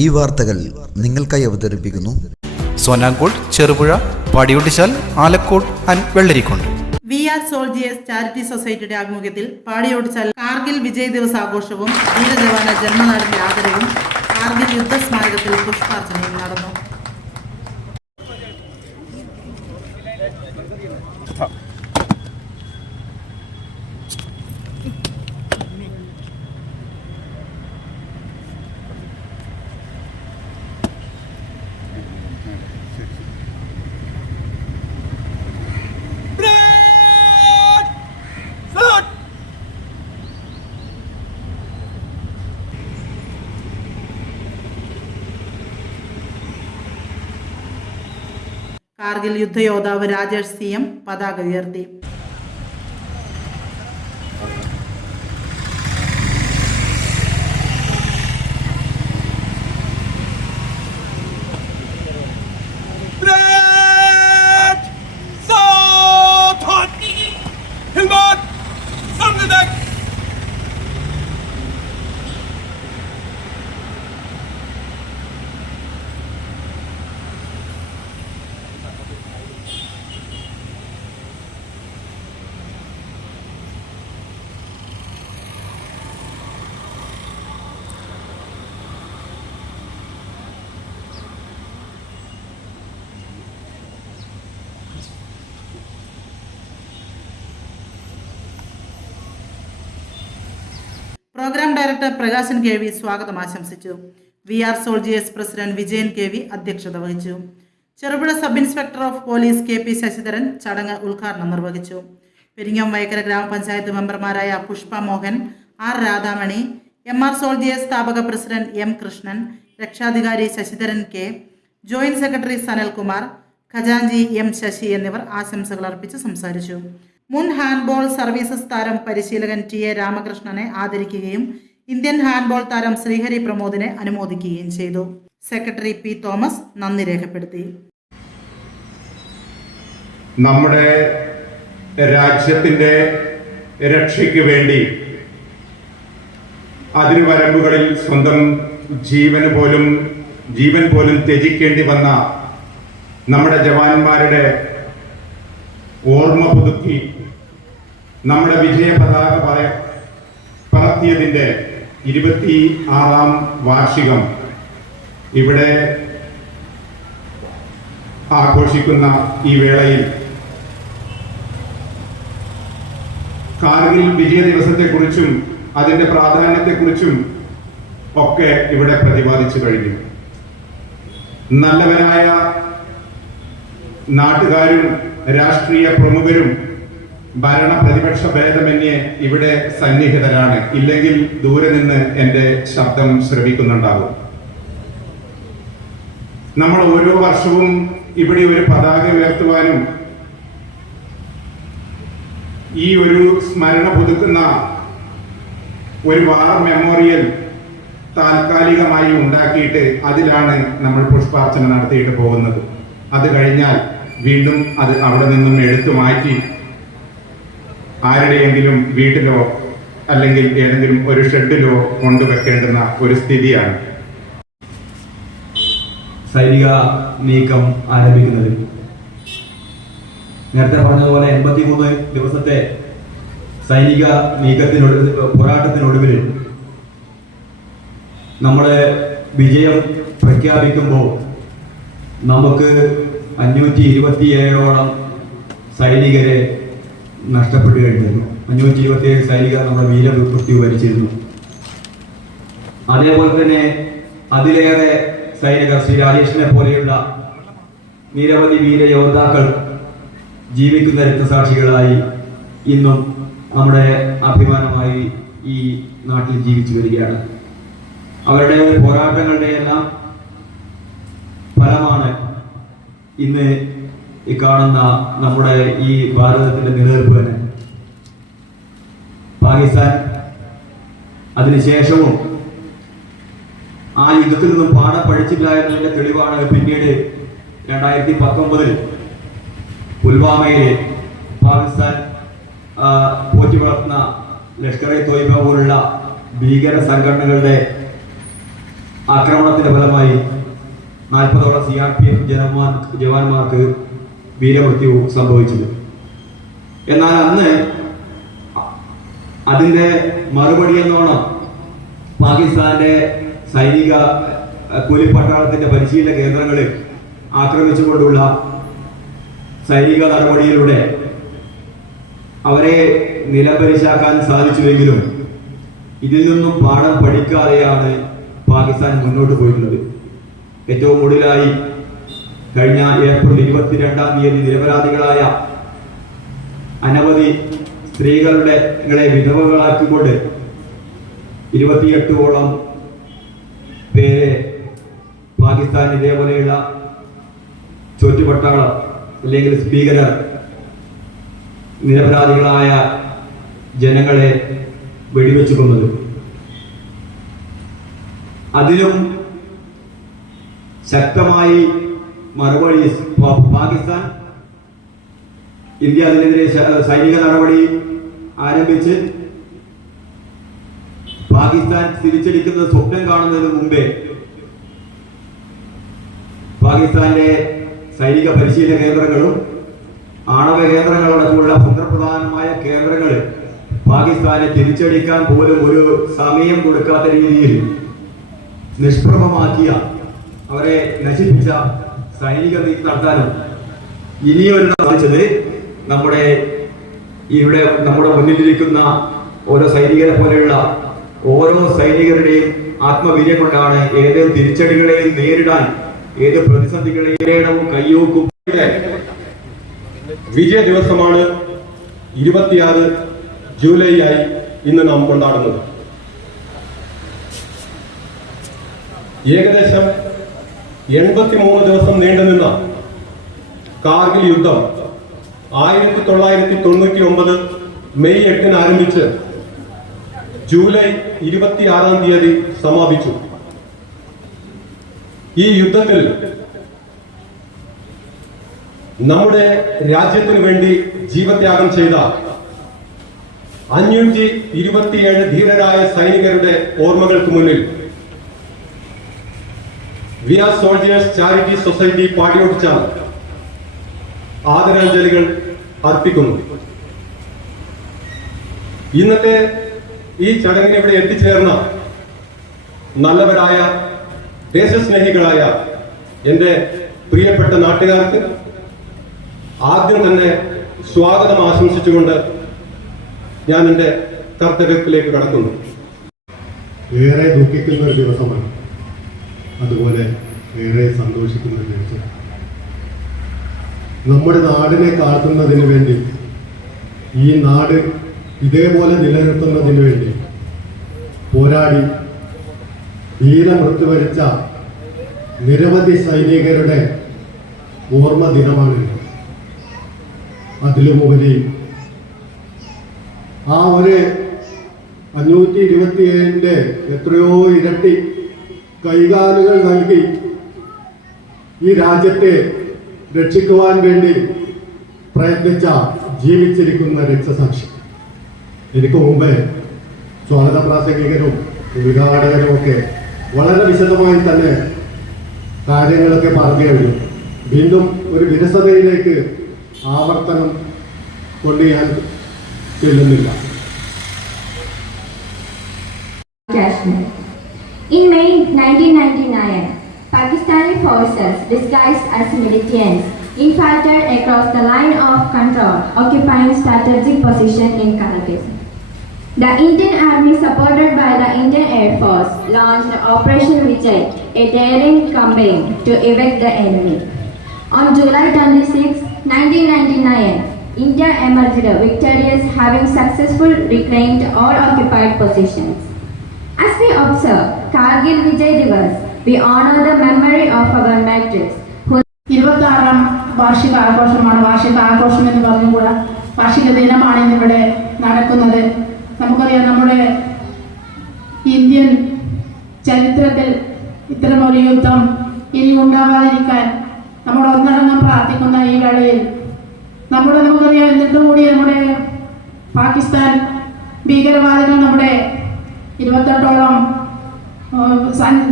ഈ വാർത്തകൾ നിങ്ങൾക്കായി അവതരിപ്പിക്കുന്നു. Sonankode Cherupuzha Padiyotchal Alakode and Vellarikundu we are soldiers charity സൊസൈറ്റിയുടെ ആഭിമുഖ്യത്തിൽ പാടിയോടിച്ചാൽ കാർഗിൽ വിജയ് ദിവസ് ആഘോഷവും വീരജവാന ജന്മനാടിന്റെ ആദരവും കാർഗിൽ യുദ്ധ സ്മാരകത്തിൽ പുഷ്പാർച്ചനയും നടന്നു. കാർഗിൽ യുദ്ധയോദ്ധാവ് രാജേഷ് സി എം പതാക ഉയർത്തി. Programme director Prakashan K V സ്വാഗതം ആശംസിച്ചു. V R soldiers president Vijayan K V അധ്യക്ഷത വഹിച്ചു. Cherupuzha sub inspector of police K P Sasidharan ചടങ്ങ് ഉദ്ഘാടനം നിർവഹിച്ചു. പെരിങ്ങം വൈക്കര ഗ്രാമപഞ്ചായത്ത് മെമ്പർമാരായ Pushpa Mohan R Radhamani M R soldiers സ്ഥാപക പ്രസിഡന്റ് എം കൃഷ്ണൻ രക്ഷാധികാരി Sasidharan K joint secretary Sanalkumar ഖജാൻജി M Sasi എന്നിവർ ആശംസകൾ അർപ്പിച്ച് സംസാരിച്ചു. മുൻ ഹാൻഡ്ബോൾ സർവീസസ് താരം പരിശീലകൻ ടി എ രാമകൃഷ്ണനെ ആദരിക്കുകയും ഇന്ത്യൻ ഹാൻഡ്ബോൾ താരം ശ്രീഹരി പ്രമോദിനെ അനുമോദിക്കുകയും ചെയ്തു. സെക്രട്ടറി പി തോമസ് നന്ദി രേഖപ്പെടുത്തി. നമ്മുടെ രാജ്യത്തിന്റെ രക്ഷയ്ക്ക് വേണ്ടി അതിരുവരമ്പുകളിൽ സ്വന്തം ജീവന് പോലും ജീവൻ പോലും ത്യജിക്കേണ്ടി വന്ന നമ്മുടെ ജവാന്മാരുടെ ഓർമ്മ പുതുക്കി നമ്മുടെ വിജയ പതാക പറ- പറത്തിയതിന്റെ ഇരുപത്തി ആറാം വാർഷികം ഇവിടെ ആഘോഷിക്കുന്ന ഈ വേളയിൽ കാർഗിൽ വിജയ ദിവസത്തെക്കുറിച്ചും അതിന്റെ പ്രാധാന്യത്തെക്കുറിച്ചും ഒക്കെ ഇവിടെ പ്രതിപാദിച്ചു കഴിഞ്ഞു. നല്ലവരായ നാട്ടുകാരും രാഷ്ട്രീയ പ്രമുഖരും ഭരണ പ്രതിപക്ഷ ഭേദമന്യേ ഇവിടെ സന്നിഹിതരാണ്. ഇല്ലെങ്കിൽ ദൂരെ നിന്ന് എന്റെ ശബ്ദം ശ്രവിക്കുന്നുണ്ടാകും നമ്മൾ ഓരോ വർഷവും ഇവിടെ ഒരു പതാക ഉയർത്തുവാനും ഈ ഒരു സ്മരണ പുതുക്കുന്ന ഒരു വാർ മെമ്മോറിയൽ താൽക്കാലികമായി ഉണ്ടാക്കിയിട്ട് അതിലാണ് നമ്മൾ പുഷ്പാർച്ചന നടത്തിയിട്ട് പോകുന്നത്. അത് കഴിഞ്ഞാൽ വീണ്ടും അത് അവിടെ നിന്നും എടുത്തു മാറ്റി ആരുടെയെങ്കിലും വീട്ടിലോ അല്ലെങ്കിൽ ഏതെങ്കിലും ഒരു ഷെഡിലോ കൊണ്ടുവെക്കേണ്ടുന്ന ഒരു സ്ഥിതിയാണ് സൈനിക നീക്കം ആരംഭിക്കുന്നത്. നേരത്തെ പറഞ്ഞതുപോലെ എൺപത്തിമൂന്ന് ദിവസത്തെ സൈനിക നീക്കത്തിനൊടു പോരാട്ടത്തിനൊടുവിൽ നമ്മുടെ വിജയം പ്രഖ്യാപിക്കുമ്പോൾ നമുക്ക് അഞ്ഞൂറ്റി ഇരുപത്തിയേഴോളം സൈനികരെ നഷ്ടപ്പെട്ടു കഴിഞ്ഞിരുന്നു അഞ്ഞൂറ്റി ഇരുപത്തിയേഴ് സൈനികർ നമ്മുടെ വീരമൃത്യു വരിച്ചിരുന്നു അതേപോലെ തന്നെ അതിലേറെ സൈനികർ ശ്രീ രാജേഷിനെ പോലെയുള്ള നിരവധി വീരയോദ്ധാക്കൾ ജീവിക്കുന്ന രക്തസാക്ഷികളായി ഇന്നും നമ്മുടെ അഭിമാനമായി ഈ നാട്ടിൽ ജീവിച്ചു വരികയാണ്. അവരുടെ പോരാട്ടങ്ങളുടെ എല്ലാം ഫലമാണ് ഇന്ന് ഈ കാണുന്ന നമ്മുടെ ഈ ഭാരതത്തിന്റെ നിലനിൽപ്പ് തന്നെ പാകിസ്ഥാൻ അതിനുശേഷവും ആ യുദ്ധത്തിൽ നിന്നും പാഠം പഠിച്ചില്ല എന്നതിന്റെ തെളിവാണ് പിന്നീട് രണ്ടായിരത്തി പത്തൊമ്പതിൽ പുൽവാമയിലെ പാകിസ്ഥാൻ പോറ്റി വളർത്തുന്ന ലഷ്കർ എ തോയ്ബ പോലുള്ള ഭീകര സംഘടനകളുടെ ആക്രമണത്തിന്റെ ഫലമായി നാൽപ്പതോളം സി ആർ പി എഫ് ജവാന്മാർക്ക് വീരമൃത്യു സംഭവിച്ചത്. എന്നാൽ അന്ന് അതിന്റെ മറുപടി എന്നോണം പാകിസ്ഥാന്റെ സൈനിക കൂലിപ്പട്ടാളത്തിന്റെ പരിശീലന കേന്ദ്രങ്ങളിൽ ആക്രമിച്ചുകൊണ്ടുള്ള സൈനിക നടപടിയിലൂടെ അവരെ നിലപരിശാക്കാൻ സാധിച്ചുവെങ്കിലും ഇതിൽ നിന്നും പാഠം പഠിക്കാതെയാണ് പാകിസ്ഥാൻ മുന്നോട്ട് പോയിട്ടുള്ളത്. ഏറ്റവും ഒടുവിലായി കഴിഞ്ഞ ഏപ്രിൽ ഇരുപത്തിരണ്ടാം തീയതി നിരപരാധികളായ അനവധി സ്ത്രീകളുടെ വിധവകളാക്കിക്കൊണ്ട് ഇരുപത്തിയെട്ടോളം പേരെ പാകിസ്ഥാൻ ഇതേപോലെയുള്ള ചുറ്റുപട്ടാളം അല്ലെങ്കിൽ സ്പീക്കർ നിരപരാധികളായ ജനങ്ങളെ വെടിവെച്ചു കൊന്നത്. അതിലും ശക്തമായി മറുപടി പാകിസ്ഥാൻ ഇന്ത്യ അതിനെതിരെ സൈനിക നടപടി ആരംഭിച്ച് പാകിസ്ഥാൻ തിരിച്ചടിക്കുന്നത് സ്വപ്നം കാണുന്നതിന് മുമ്പേ പാകിസ്ഥാന്റെ സൈനിക പരിശീലന കേന്ദ്രങ്ങളും ആണവ കേന്ദ്രങ്ങളടക്കമുള്ള തന്ത്രപ്രധാനമായ കേന്ദ്രങ്ങൾ പാകിസ്ഥാനെ തിരിച്ചടിക്കാൻ പോലും ഒരു സമയം കൊടുക്കാത്ത രീതിയിൽ നിഷ്പ്രഭമാക്കിയ അവരെ നശിപ്പിച്ച സൈനിക നീക്കം നടത്താനും ഇനിയൊരു സാധിച്ചത് നമ്മുടെ ഇവിടെ നമ്മുടെ മുന്നിലിരിക്കുന്ന ഓരോ സൈനികരെ പോലെയുള്ള ഓരോ സൈനികരുടെയും ആത്മവീര്യം കൊണ്ടാണ് ഏത് തിരിച്ചടികളെയും നേരിടാൻ ഏത് പ്രതിസന്ധികളെയും കയ്യൂക്കും വിജയ ദിവസമാണ് ഇരുപത്തിയാറ് ജൂലൈ ആയി ഇന്ന് നാം കൊണ്ടാടുന്നത്. ഏകദേശം എൺപത്തിമൂന്ന് ദിവസം നീണ്ടുനിന്ന കാർഗിൽ യുദ്ധം ആയിരത്തി തൊള്ളായിരത്തി തൊണ്ണൂറ്റി ഒമ്പത് മെയ് എട്ടിന് ആരംഭിച്ച് ജൂലൈ ഇരുപത്തിയാറാം തീയതി സമാപിച്ചു. ഈ യുദ്ധത്തിൽ നമ്മുടെ രാജ്യത്തിനു വേണ്ടി ജീവത്യാഗം ചെയ്ത അഞ്ഞൂറ്റി ഇരുപത്തിയേഴ് ധീരരായ സൈനികരുടെ ഓർമ്മകൾക്ക് മുന്നിൽ we are soldiers charity society പാടിയൊട്ടിച്ച ആദരാഞ്ജലികൾ അർപ്പിക്കുന്നു. ഇന്നത്തെ ഈ ചടങ്ങിന് ഇവിടെ എത്തിച്ചേർന്ന നല്ലവരായ ദേശസ്നേഹികളായ എന്റെ പ്രിയപ്പെട്ട നാട്ടുകാർക്ക് ആദ്യം തന്നെ സ്വാഗതം ആശംസിച്ചുകൊണ്ട് ഞാൻ എന്റെ കർത്തവ്യത്തിലേക്ക് കടക്കുന്നു. ഏറെ ദുഃഖിക്കുന്ന ഒരു ദിവസമാണ്. അതുപോലെ ഏറെ സന്തോഷിക്കുന്ന ഒരു ദിവസം നമ്മുടെ നാടിനെ കാത്തുന്നതിന് വേണ്ടി ഈ നാട് ഇതേപോലെ നിലനിർത്തുന്നതിന് വേണ്ടി പോരാടി വീരമൃത്യു വരിച്ച നിരവധി സൈനികരുടെ ഓർമ്മ ദിനമാണ്. അതിലുമുപരി ആ ഒരു അഞ്ഞൂറ്റി ഇരുപത്തിയേഴിന്റെ എത്രയോ ഇരട്ടി കൈകാലുകൾ നൽകി ഈ രാജ്യത്തെ രക്ഷിക്കുവാൻ വേണ്ടി പ്രയത്നിച്ച ജീവിച്ചിരിക്കുന്ന രക്തസാക്ഷി. എനിക്ക് മുമ്പേ സ്വാഗത പ്രാസംഗികരും ഉദ്ഘാടകരും ഒക്കെ വളരെ വിശദമായി തന്നെ കാര്യങ്ങളൊക്കെ പറഞ്ഞു കഴിഞ്ഞു. വീണ്ടും ഒരു വിരസതയിലേക്ക് ആവർത്തനം കൊണ്ട് ഞാൻ ചെല്ലുന്നില്ല. In May 1999, Pakistani forces disguised as militants infiltrated across the line of control, occupying strategic position in Kargil. The Indian Army, supported by the Indian Air Force, launched Operation Vijay, a daring campaign to evict the enemy. On July 26, 1999, India emerged victorious, having successfully reclaimed all occupied positions. As we observe Kargil Vijay Divas, we honor the memory of our matrix. ഇരുപത്താറാം വാർഷിക ആഘോഷമാണ്. വാർഷിക ആഘോഷം എന്ന് പറഞ്ഞുകൂടാ? വാർഷിക ദിനമാണ് ഇന്നിവിടെ നടക്കുന്നത്. നമുക്കറിയാം നമ്മുടെ ഇന്ത്യൻ ചരിത്രത്തിൽ ഇത്തരമൊരു യുദ്ധം ഇനി ഉണ്ടാവാതിരിക്കാൻ നമ്മൾ ഒന്നടങ്കം പ്രാർത്ഥിക്കുന്ന ഈ വേളയിൽ നമ്മുടെ നമുക്കറിയാം എന്നിട്ട് കൂടി നമ്മുടെ പാകിസ്ഥാൻ ഭീകരവാദികൾ നമ്മുടെ ഇരുപത്തെട്ടോളം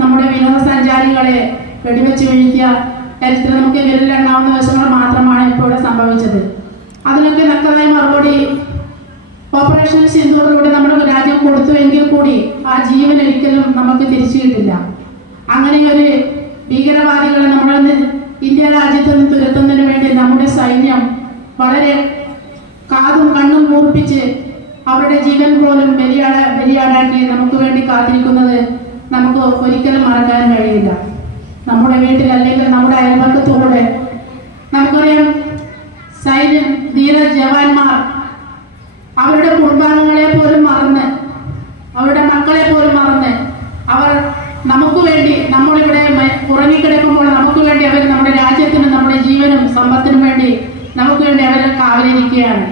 നമ്മുടെ വിനോദസഞ്ചാരികളെ വെടിവെച്ച് വീഴ്ത്തിയ ചരിത്രം നമുക്ക് വിരലിലെണ്ണാവുന്ന വശങ്ങൾ മാത്രമാണ് ഇപ്പോൾ സംഭവിച്ചത്. അതിനൊക്കെ തക്കതായ മറുപടി ഓപ്പറേഷൻ സിന്ധൂറിലൂടെ നമ്മുടെ രാജ്യം കൊടുത്തു കൊടുത്തുവെങ്കിൽ കൂടി ആ ജീവൻ ഒരിക്കലും നമുക്ക് തിരിച്ചു കിട്ടില്ല. അങ്ങനെ ഒരു ഭീകരവാദികളെ നമ്മൾ ഇന്ത്യ രാജ്യത്ത് നിന്ന് തുരത്തുന്നതിന് വേണ്ടി നമ്മുടെ സൈന്യം വളരെ കാതും കണ്ണും കൂർപ്പിച്ച് അവരുടെ ജീവൻ പോലും ബലിയാട ബലിയാടാക്കി നമുക്ക് വേണ്ടി കാത്തിരിക്കുന്നത് നമുക്ക് ഒരിക്കലും മറക്കാൻ കഴിയില്ല. നമ്മുടെ വീട്ടിൽ അല്ലെങ്കിൽ നമ്മുടെ അയൽപക്കത്തോടെ നമുക്കറിയാം സൈന്യ ധീര ജവാന്മാർ അവരുടെ കുടുംബാംഗങ്ങളെ പോലും മറന്ന് അവരുടെ മക്കളെ പോലും മറന്ന് അവർ നമുക്ക് വേണ്ടി നമ്മളിവിടെ ഉറങ്ങിക്കിടക്കുമ്പോൾ നമുക്ക് വേണ്ടി അവർ നമ്മുടെ രാജ്യത്തിനും നമ്മുടെ ജീവനും സമ്പത്തിനും വേണ്ടി നമുക്ക് വേണ്ടി അവർ കാവലിരിക്കുകയാണ്.